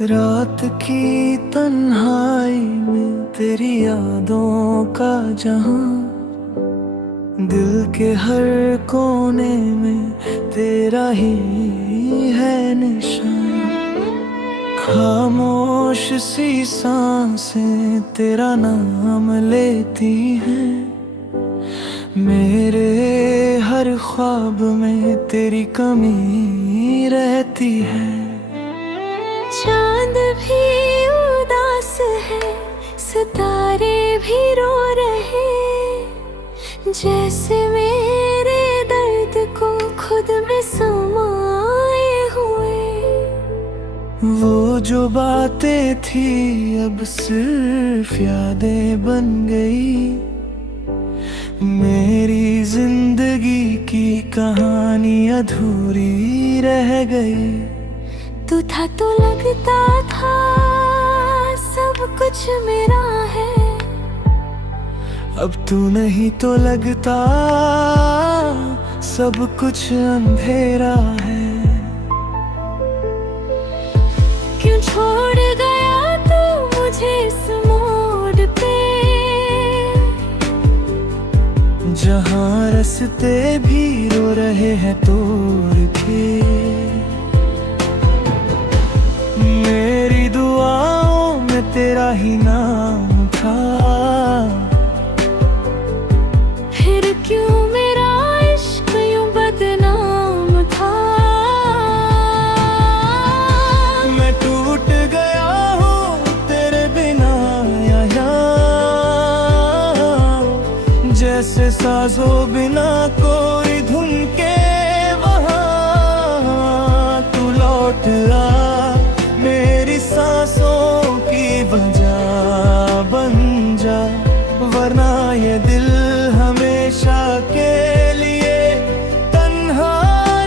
रात की तन्हाई में तेरी यादों का जहां, दिल के हर कोने में तेरा ही है निशान। खामोश सी सांसें तेरा नाम लेती हैं, मेरे हर ख्वाब में तेरी कमी रहती है। चांद भी उदास है, सितारे भी रो रहे, जैसे मेरे दर्द को खुद में समाए हुए। वो जो बातें थी अब सिर्फ यादें बन गई, मेरी जिंदगी की कहानी अधूरी रह गई। तू था तो लगता था सब कुछ मेरा है, अब तू नहीं तो लगता सब कुछ अंधेरा है। क्यों छोड़ गया तू मुझे इस मोड़ पे, जहाँ रास्ते भी रो रहे हैं तोड़ के। मेरी दुआओं में तेरा ही नाम था, फिर क्यों मेरा इश्क यूं बदनाम था। मैं टूट गया हूँ तेरे बिना यहाँ, जैसे साजों बिना कोई धुन के वहाँ। तू लौट आ मेरी सांसों की वजह बन जा, वरना ये दिल हमेशा के लिए तन्हा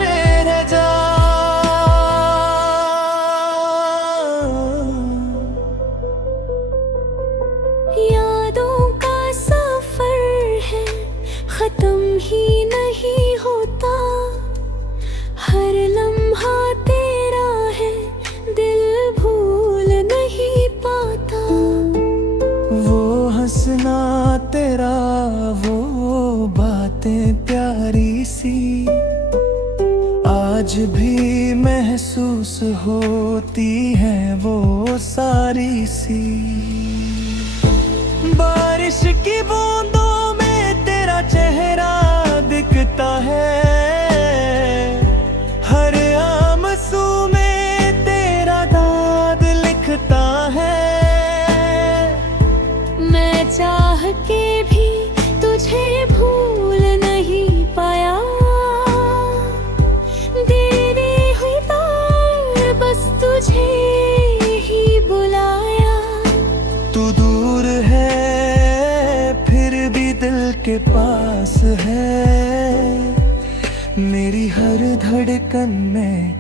रह जा। यादों का सफर है, खत्म ही नहीं होता, हर लम्हा तेरा है, दिल भूल नहीं पाता। वो हंसना तेरा, वो बातें प्यारी सी, आज भी महसूस होती हैं वो सारी सी। बारिश की बूंदों में तेरा चेहरा दिखता है, हर आंसू में तेरा दाग लिखता है। मैं चाह के भी तुझे भूल नहीं पाया, देरी हुई तार बस तुझे ही बुलाया। तू दूर है फिर भी दिल के पास है, मेरी हर धड़कन में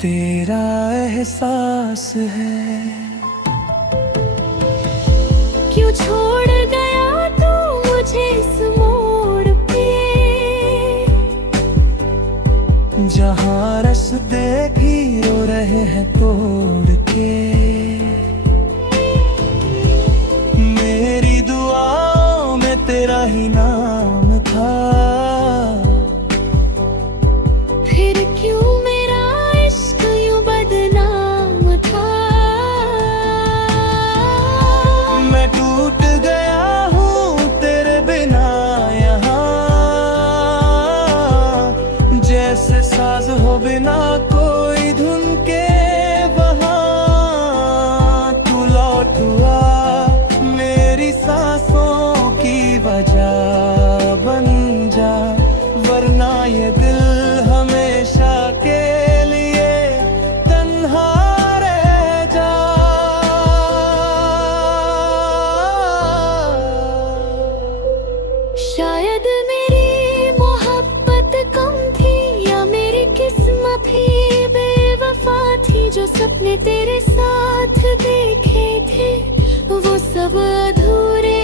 तेरा एहसास है। क्यों छोड़ गया तू मुझे इस मोड़ पे, जहाँ रास्ते भी रो रहे हैं तोड़ के। मेरी दुआओं में तेरा ही नाम था, फिर क्यों मेरा इश्क यूं बदनाम था। मैं टूट गया हूँ तेरे बिना यहाँ, जैसे साज हो बिना कोई धुन के वहाँ। तू लौट आ मेरी सांसों की वजह बन जा, वरना ये दिल हमेशा के लिए तन्हा रह जा। शायद मेरी मोहब्बत कम थी, या मेरी किस्मत ही बेवफा थी। जो सपने तेरे साथ देखे थे वो सब अधूरे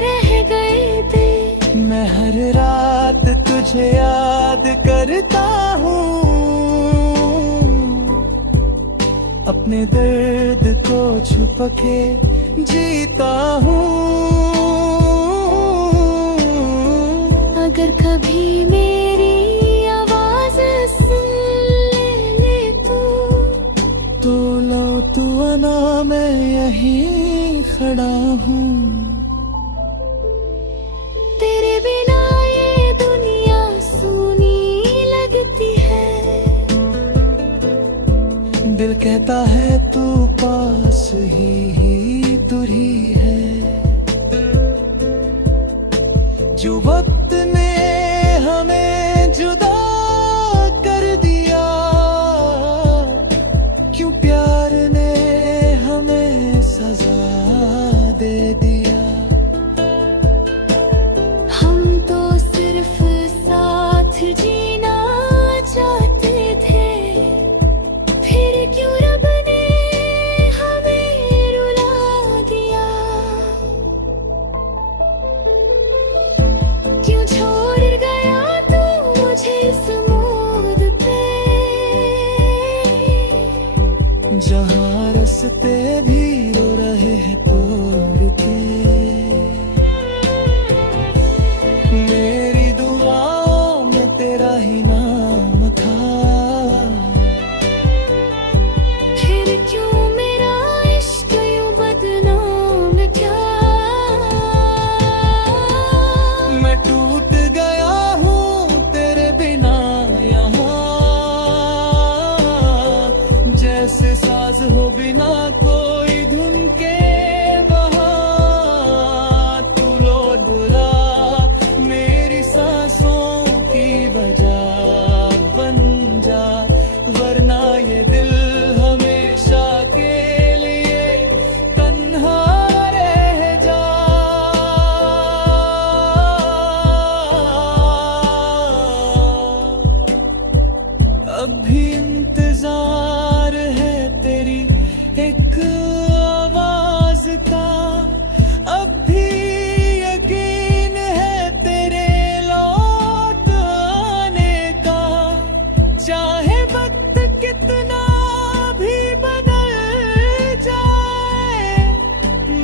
रह गए थे। मैं हर रात तुझे याद करता हूँ, अपने दर्द को छुप के जीता हूँ। अगर कभी मेरी आवाज सुन ले तो लो तू आना, मैं यहीं खड़ा हूँ। तेरे बिना ये दुनिया सूनी लगती है। दिल कहता है तू पास ही तुरी है। जो वक्त ने हमें जुदा कर दिया, क्यों प्यार ने हमें सजा दे दिया। हम तो सिर्फ साथ जीना चाहते थे, फिर क्यों रब ने हमें रुला दिया। क्यों छोड़ गया तू मुझे इस मोड़ पे, जहाँ रास्ते भी रो रहे हैं तोड़ के। मेरी दुआओं में तेरा ही नाम था, फिर क्यों मेरा इश्क यूं बदनाम क्या। मैं टूट गया हूँ तेरे बिना यहाँ, जैसे साज हो बिना कोई धुन के वहाँ। तू लौट रहा मेरी सांसों की वजह बन जा, वरना ये दिल हमेशा के लिए तन्हा रह जा। अब भी इंतजार है तेरी एक आवाज का, अब भी यकीन है तेरे लौट आने का। चाहे वक्त कितना भी बदल जाए,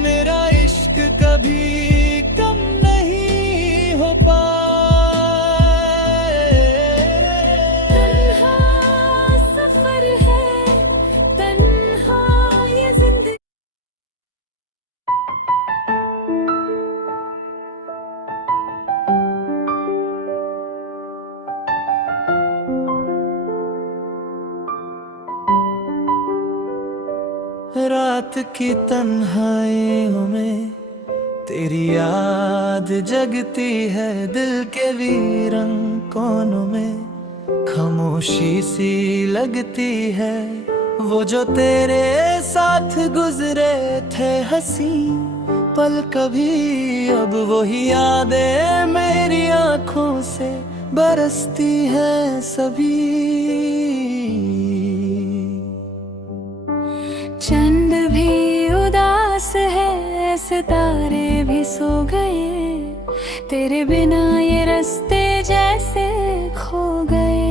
मेरा इश्क कभी कम नहीं हो पाए। तन्हा सफर है, तन्हा ये जिंदगी। रात की तन्हाइयों में तेरी याद जगती है, दिल के वीरन कोनों में खामोशी सी लगती है। वो जो तेरे साथ गुजरे थे हंसी पल कभी, अब वही यादें मेरी आंखों से बरसती है सभी। चंद भी उदास है, सितारे भी सो गए, तेरे बिना ये रास्ते जैसे खो गए।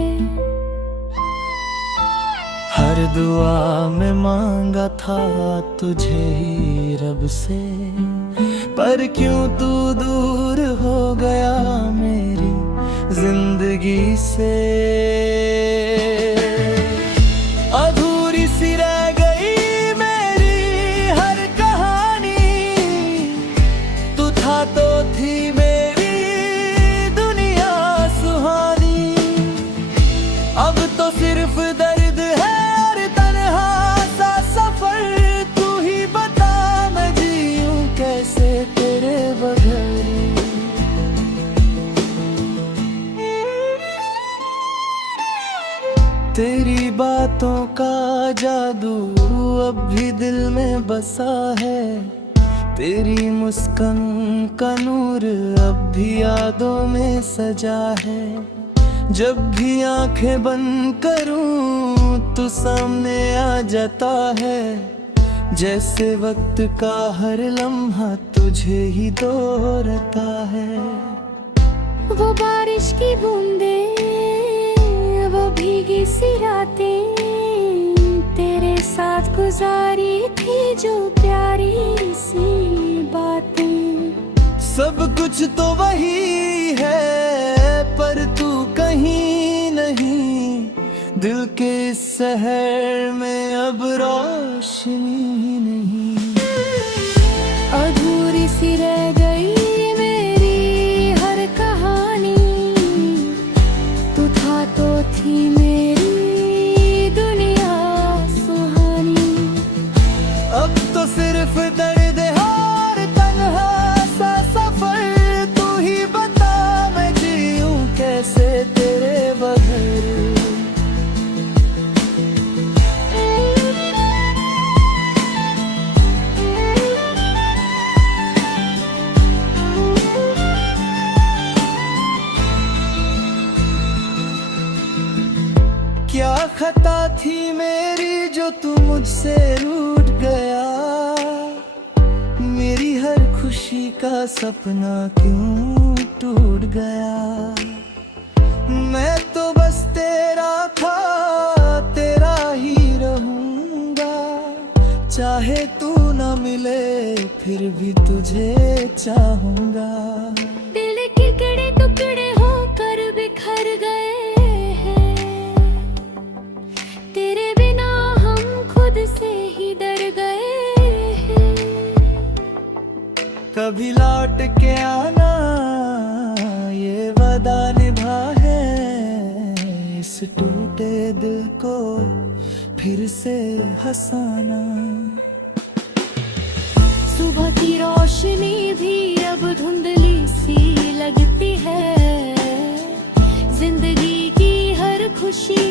हर दुआ में मांगा था तुझे ही रब से, पर क्यों तू दूर हो गया मेरी जिंदगी से। अधूरी सी रह गई मेरी हर कहानी, तू था तो थी मेरी दुनिया सुहानी। अब तो सिर्फ दर्द है और तन्हा सा सफर, तू ही बता मैं जीऊं कैसे तेरे बगैर। तेरी बातों का जादू अब भी दिल में बसा है, तेरी मुस्कान का नूर अब भी यादों में सजा है। जब भी आंखें बंद करूं तो सामने आ जाता है, जैसे वक्त का हर लम्हा तुझे ही दोहराता है। वो बारिश की बूंदें, वो भीगी सी रातें, तेरे साथ गुजारी थी जो प्यारी सी बातें। सब कुछ तो वही है पर तू कहीं नहीं, दिल के इस शहर में अब रोशनी नहीं। अधूरी सी रह गई मेरी हर कहानी, तू था तो थी मेरी दुनिया सुहानी। अब तो सिर्फ दर्द है और तन्हा सा सफर, तू ही बता मैं जीऊं कैसे तेरे बगैर। क्या खता थी मेरी जो तू मुझसे रूठ गया, मेरी हर खुशी का सपना क्यों टूट गया। मैं तो बस तेरा था, तेरा ही रहूंगा, चाहे तू न मिले फिर भी तुझे चाहूंगा। दिल के टुकड़े टुकड़े होकर बिखर गए, तेरे बिना हम खुद से ही डर गए हैं। कभी लौट के आना ये वादा निभा है, इस टूटे दिल को फिर से हंसाना। सुबह की रोशनी भी अब धुंधली सी लगती है, जिंदगी की हर खुशी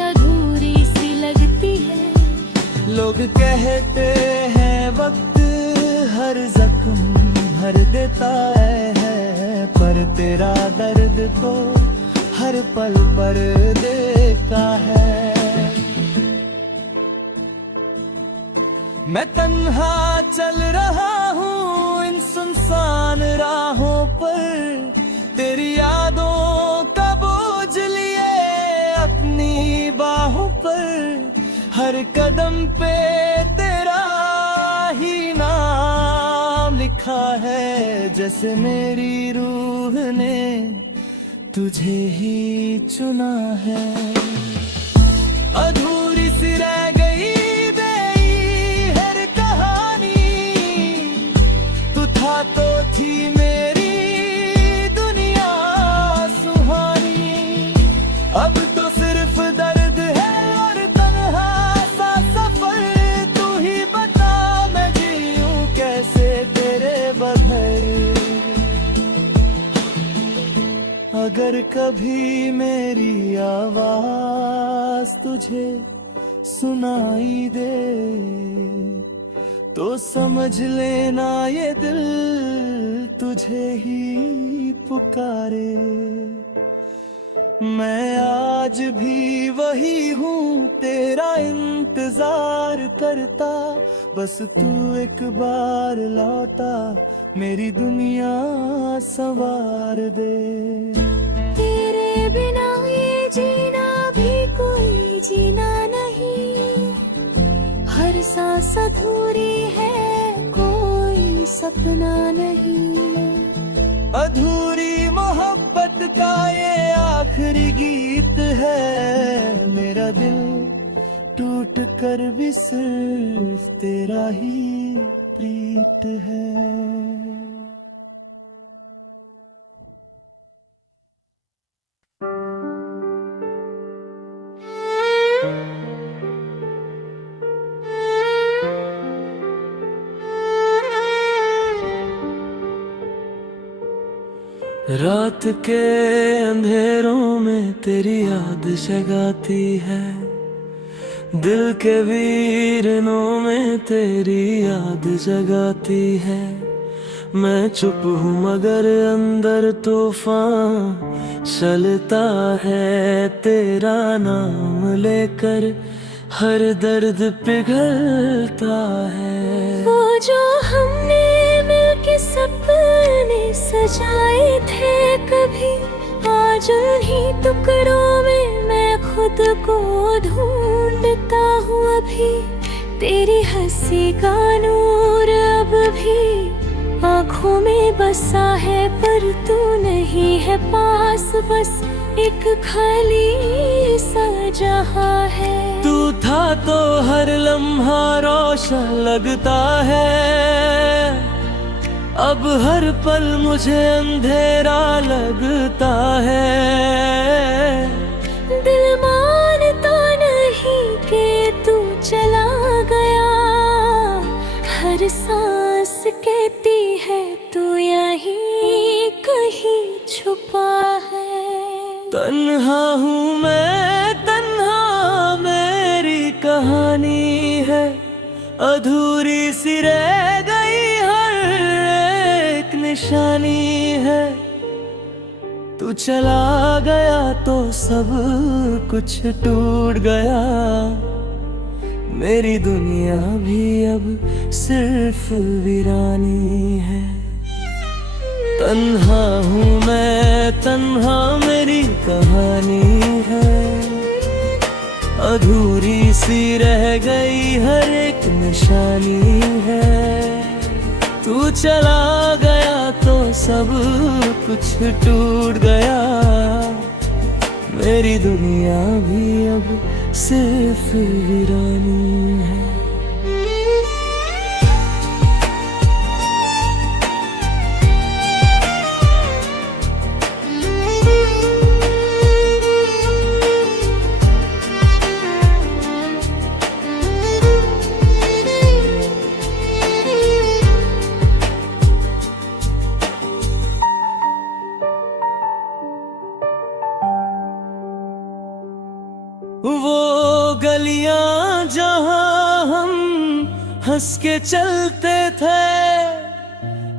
अधूरी सी लगती है। लोग कहते हैं वक्त हर जख्म भर देता है, पर तेरा दर्द तो हर पल पर देता है। मैं तन्हा चल रहा हूँ इन सुनसान राहों पर, तेरी यादों का बोझ लिए अपनी बाहों पर। हर कदम पे तेरा ही नाम लिखा है, जैसे मेरी रूह ने तुझे ही चुना है। अधूरी सी रह गई हर कहानी, तू था तो थी मेरी दुनिया सुहानी। अब तो सिर्फ दर्द है और तन्हा सा सफर, तू ही बता मैं जीऊं कैसे तेरे बगैर। अगर कभी मेरी आवाज तुझे सुनाई दे तो समझ लेना ये दिल तुझे ही पुकारे। मैं आज भी वही हूँ तेरा इंतजार करता, बस तू एक बार लौटा मेरी दुनिया संवार दे। तेरे बिना ये जीना भी कोई जीना नहीं, हर सांस अधूरी है कोई सपना नहीं। अधूरी मोहब्बत का ये आखिरी गीत है, मेरा दिल टूट कर भी सिर्फ तेरा ही प्रीत है। रात के अंधेरों में तेरी याद जगाती है, दिल के वीरनों में तेरी याद जगाती है। मैं चुप हूँ मगर अंदर तूफान चलता है, तेरा नाम लेकर हर दर्द पिघलता है। वो जो हमने मिलके सपने सजाए थे कभी, आज उन्हीं टुकड़ों में मैं खुद को ढूंढता हूँ अभी। तेरी हंसी का नूर अब भी आँखों में बसा है, पर तू नहीं है पास, बस एक खाली सा जहां है। तू था तो हर लम्हा रोशन लगता है, अब हर पल मुझे अंधेरा लगता है। दिल मानता नहीं कि तू चला गया, हर सांस कहती है तू यहीं कहीं छुपा है। तन्हा हूँ मैं, तन्हा मेरी कहानी है, अधूरी सी रह गई हर एक निशानी है। तू चला गया तो सब कुछ टूट गया, मेरी दुनिया भी अब सिर्फ वीरानी है। तन्हा हूँ मैं, तन्हा मेरी कहानी है, अधूरी सी रह गई हर एक निशानी है। तू चला गया तो सब कुछ टूट गया, मेरी दुनिया भी अब सिर्फ वीरानी है। वो गलियां जहां हम हंस के चलते थे,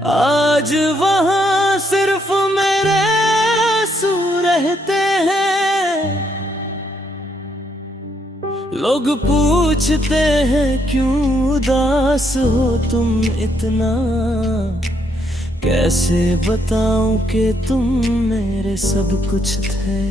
आज वहां सिर्फ मेरे आंसू रहते हैं। लोग पूछते हैं क्यों उदास हो तुम इतना, कैसे बताऊं कि तुम मेरे सब कुछ थे।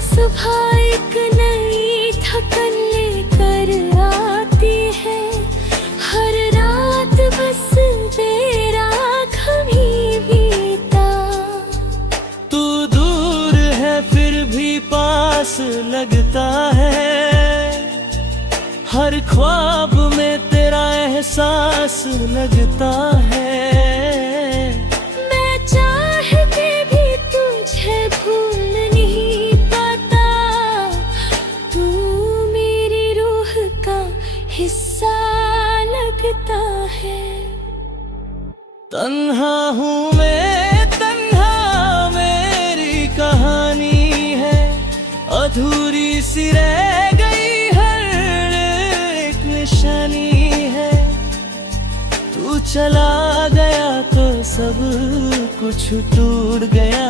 सुबह एक नई थकन लेकर आती है, हर रात बस तेरा गम ही बीता। तू दूर है फिर भी पास लगता है, हर ख्वाब में तेरा एहसास लगता है। मैं चाह के भी तुझे भूल हिस्सा लगता है। तन्हा हूँ मैं, तन्हा मेरी कहानी है, अधूरी सी रह गई हर एक निशानी है। तू चला गया तो सब कुछ टूट गया,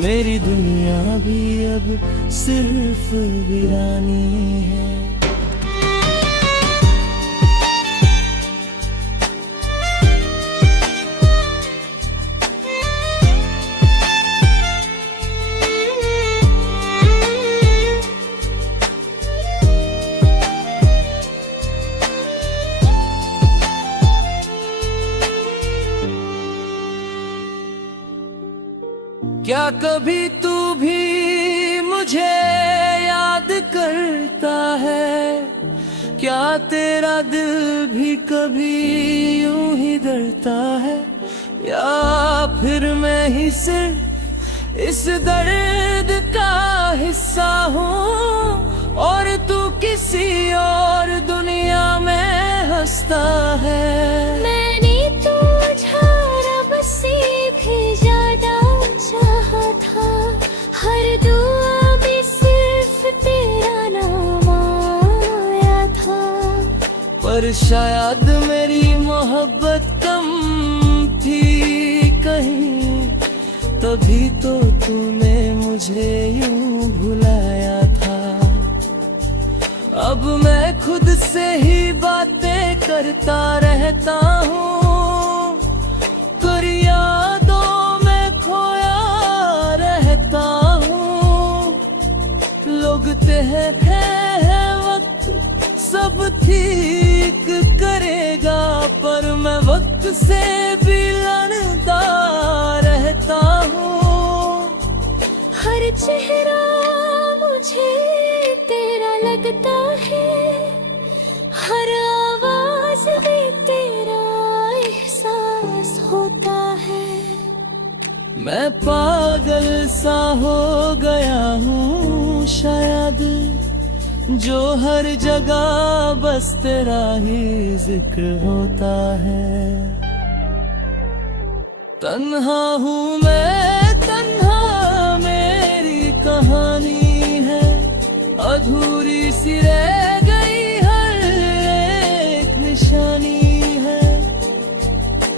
मेरी दुनिया भी अब सिर्फ वीरानी है। क्या कभी तू भी मुझे याद करता है, क्या तेरा दिल भी कभी यूं ही डरता है, या फिर मैं ही सिर्फ इस दर्द का हिस्सा हूँ और तू किसी और दुनिया में हंसता है। मैंने तुझे रब से भी ज्यादा चाहा था, हर दुआ में सिर्फ तेरा नाम आया था। पर शायद मेरी मोहब्बत कम थी कहीं, तभी तो तूने मुझे यूं भुलाया था। अब मैं खुद से ही बातें करता रहता हूँ, पर यादों में खोया रहता हूँ। लोग कहते हैं वक्त सब ठीक करेगा, पर मैं वक्त से भी लड़ता रहता हूँ। हर चेहरा मुझे तेरा लगता है, हर आवाज भी तेरा एहसास होता है। मैं पागल सा हो गया हूँ शायद, जो हर जगह बस तेरा ही जिक्र होता है। तन्हा हूँ मैं, तन्हा मेरी कहानी है, अधूरी सी रह गई हर एक निशानी है।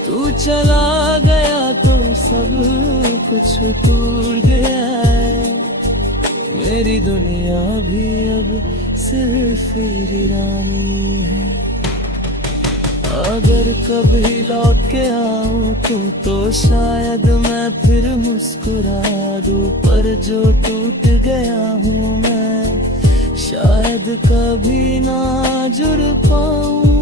तू चला गया तो सब कुछ टूट गया है, मेरी दुनिया भी अब सिर्फ वीरानी है। अगर कभी लौट के आऊं तो शायद मैं फिर मुस्कुरा दूं, पर जो टूट गया हूँ मैं शायद कभी ना जुड़ पाऊं।